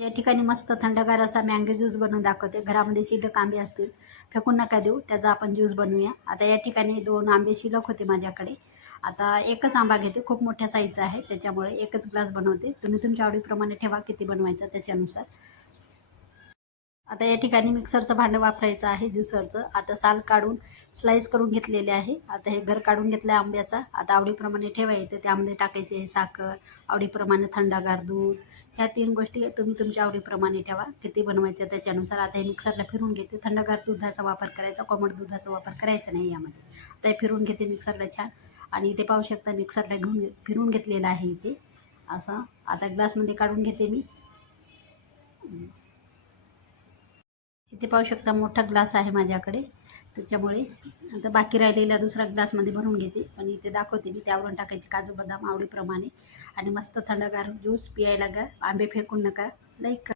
या ठिकाणी मस्त थंडगार असा मँगो ज्यूस बनवून दाखवते. घरामध्ये शिल्लक आंबे असतील फेकून नका देऊ, त्याचा आपण ज्यूस बनवूया. आता या ठिकाणी 2 आंबे शिल्लक होते माझ्याकडे. आता एकच आंबा घेते, खूप मोठ्या साईजचा आहे, त्याच्यामुळे एकच ग्लास बनवते. तुम्ही तुमच्या आवडीप्रमाणे ठेवा किती बनवायचं त्याच्यानुसार. आता या ठिकाणी मिक्सरचं भांडं वापरायचं आहे ज्युसरचं. आता साल काढून स्लाईस करून घेतलेले आहे. आता हे घर काढून घेतलं आहे आंब्याचा. आता आवडीप्रमाणे ठेवायचं, त्यामध्ये टाकायचे आहे साखर, आवडीप्रमाणे थंडगार दूध. ह्या 3 गोष्टी तुम्ही तुमच्या आवडीप्रमाणे ठेवा किती बनवायचं त्याच्यानुसार. आता हे मिक्सरला फिरून घेते. थंडगार दुधाचा वापर करायचा, कोमट दुधाचा वापर करायचा नाही यामध्ये. आता हे फिरून घेते मिक्सरला छान. आणि इथे पाहू शकता मिक्सरला फिरून घेतलेलं आहे इथे असं. आता ग्लासमध्ये काढून घेते मी. इथे पाहू शकता मोठा ग्लास आहे माझ्याकडे, त्याच्यामुळे आता बाकी राहिलेला दुसरा ग्लासमध्ये भरून घेते. आणि इथे दाखवते मी, त्यावरून टाकायचे काजू बदाम आवडीप्रमाणे. आणि मस्त थंडगार ज्यूस पियायला घ्या. आंबे फेकून नका. लाईक करा.